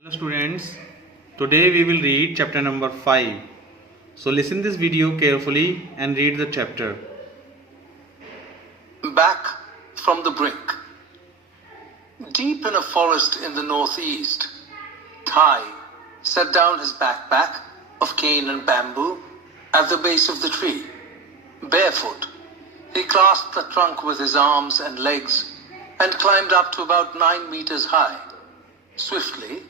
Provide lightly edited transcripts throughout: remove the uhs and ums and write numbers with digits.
Hello students, today we will read chapter number 5. So listen this video carefully and read the chapter. Back from the brink. Deep in a forest in the northeast, Thai set down his backpack of cane and bamboo at the base of the tree. Barefoot, he clasped the trunk with his arms and legs and climbed up to about 9 meters high. Swiftly,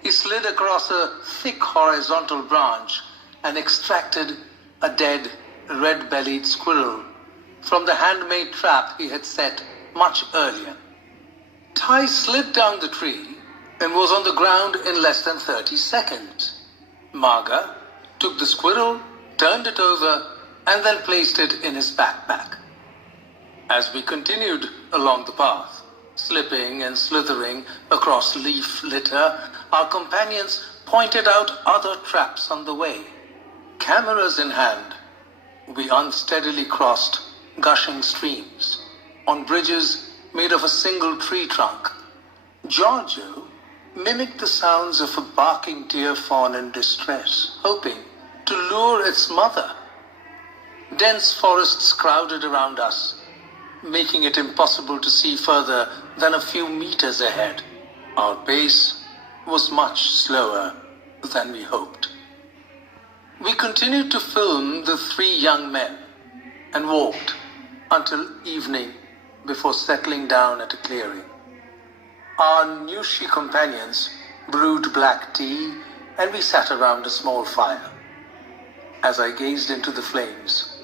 he slid across a thick horizontal branch and extracted a dead, red-bellied squirrel from the handmade trap he had set much earlier. Thai slid down the tree and was on the ground in less than 30 seconds. Marga took the squirrel, turned it over, and then placed it in his backpack. As we continued along the path, slipping and slithering across leaf litter, our companions pointed out other traps on the way. Cameras in hand, we unsteadily crossed gushing streams on bridges made of a single tree trunk. Giorgio mimicked the sounds of a barking deer fawn in distress, hoping to lure its mother. Dense forests crowded around us, making it impossible to see further than a few meters ahead. Our pace was much slower than we hoped. We continued to film the 3 young men and walked until evening before settling down at a clearing. Our Nyushi companions brewed black tea and we sat around a small fire. As I gazed into the flames,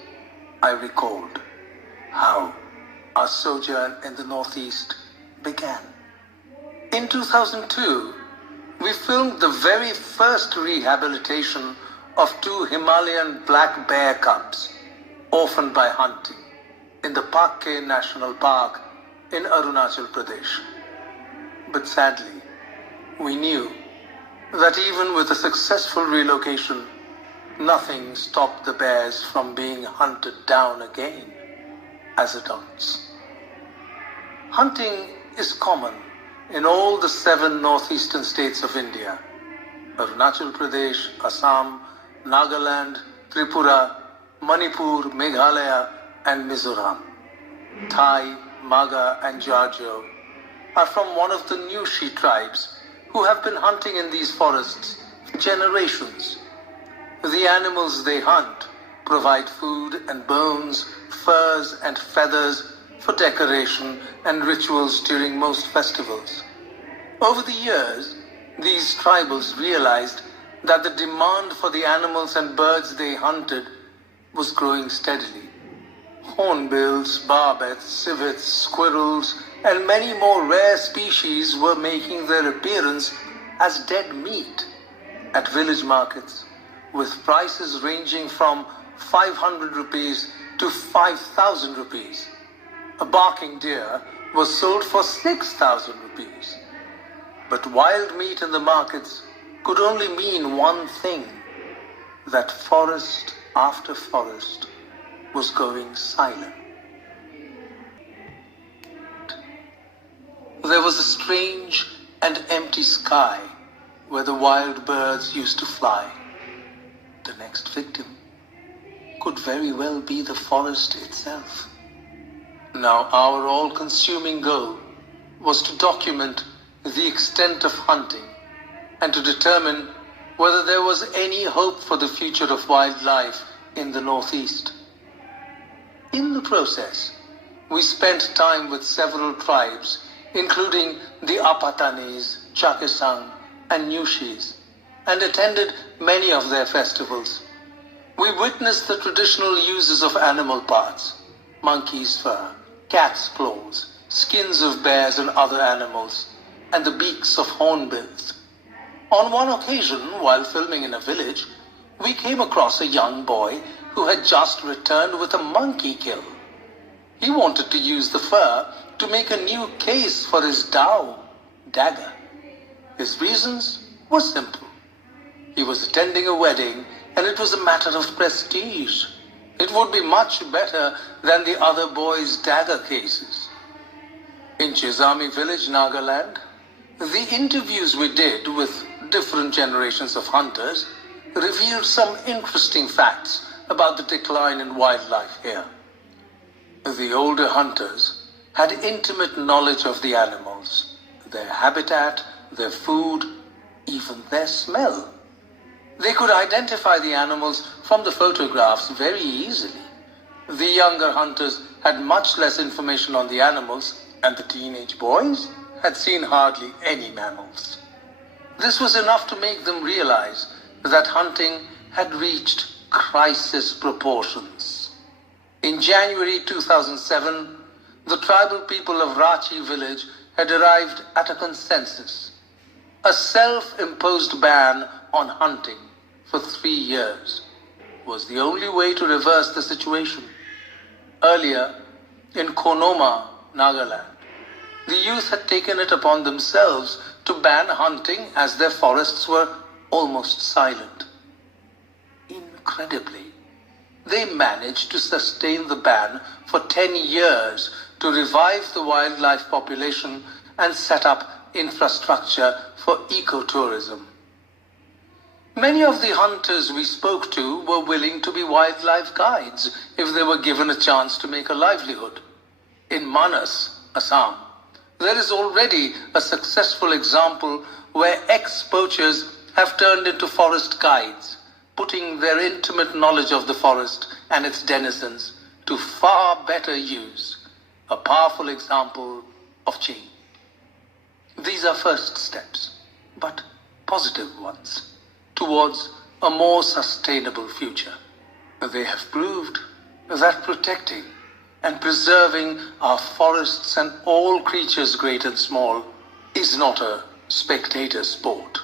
I recalled how our sojourn in the Northeast began. In 2002, we filmed the very first rehabilitation of 2 Himalayan black bear cubs, orphaned by hunting, in the Pakke National Park in Arunachal Pradesh. But sadly, we knew that even with a successful relocation, nothing stopped the bears from being hunted down again as adults. Hunting is common in all the 7 northeastern states of India: Arunachal Pradesh, Assam, Nagaland, Tripura, Manipur, Meghalaya, and Mizoram. Thai, Maga, and Giorgio are from one of the Nyushi tribes who have been hunting in these forests for generations. The animals they hunt provide food and bones, furs and feathers for decoration and rituals during most festivals. Over the years, these tribals realized that the demand for the animals and birds they hunted was growing steadily. Hornbills, barbets, civets, squirrels, and many more rare species were making their appearance as dead meat at village markets, with prices ranging from 500 rupees to 5,000 rupees. A barking deer was sold for 6,000 rupees. But wild meat in the markets could only mean one thing: that forest after forest was going silent. There was a strange and empty sky where the wild birds used to fly. The next victim could very well be the forest itself. Now our all-consuming goal was to document the extent of hunting and to determine whether there was any hope for the future of wildlife in the Northeast. In the process, we spent time with several tribes, including the Apatanis, Chakesang, and Nyushis, and attended many of their festivals. We witnessed the traditional uses of animal parts: monkey's fur, cat's claws, skins of bears and other animals, and the beaks of hornbills. On one occasion, while filming in a village, we came across a young boy who had just returned with a monkey kill. He wanted to use the fur to make a new case for his dao, dagger. His reasons were simple. He was attending a wedding and it was a matter of prestige. It would be much better than the other boys' dagger cases. In Chizami village, Nagaland, The interviews we did with different generations of hunters revealed some interesting facts about the decline in wildlife here. The older hunters had intimate knowledge of the animals, their habitat, their food, even their smell. They could identify the animals from the photographs very easily. The younger hunters had much less information on the animals, and the teenage boys had seen hardly any mammals. This was enough to make them realize that hunting had reached crisis proportions. In January 2007, the tribal people of Rachi village had arrived at a consensus. A self-imposed ban on hunting for 3 years was the only way to reverse the situation. Earlier, in Konoma, Nagaland, the youth had taken it upon themselves to ban hunting as their forests were almost silent. Incredibly, they managed to sustain the ban for 10 years to revive the wildlife population and set up infrastructure for ecotourism. Many of the hunters we spoke to were willing to be wildlife guides if they were given a chance to make a livelihood. In Manas, Assam, there is already a successful example where ex-poachers have turned into forest guides, putting their intimate knowledge of the forest and its denizens to far better use. A powerful example of change. These are first steps, but positive ones, towards a more sustainable future. They have proved that protecting and preserving our forests and all creatures great and small is not a spectator sport.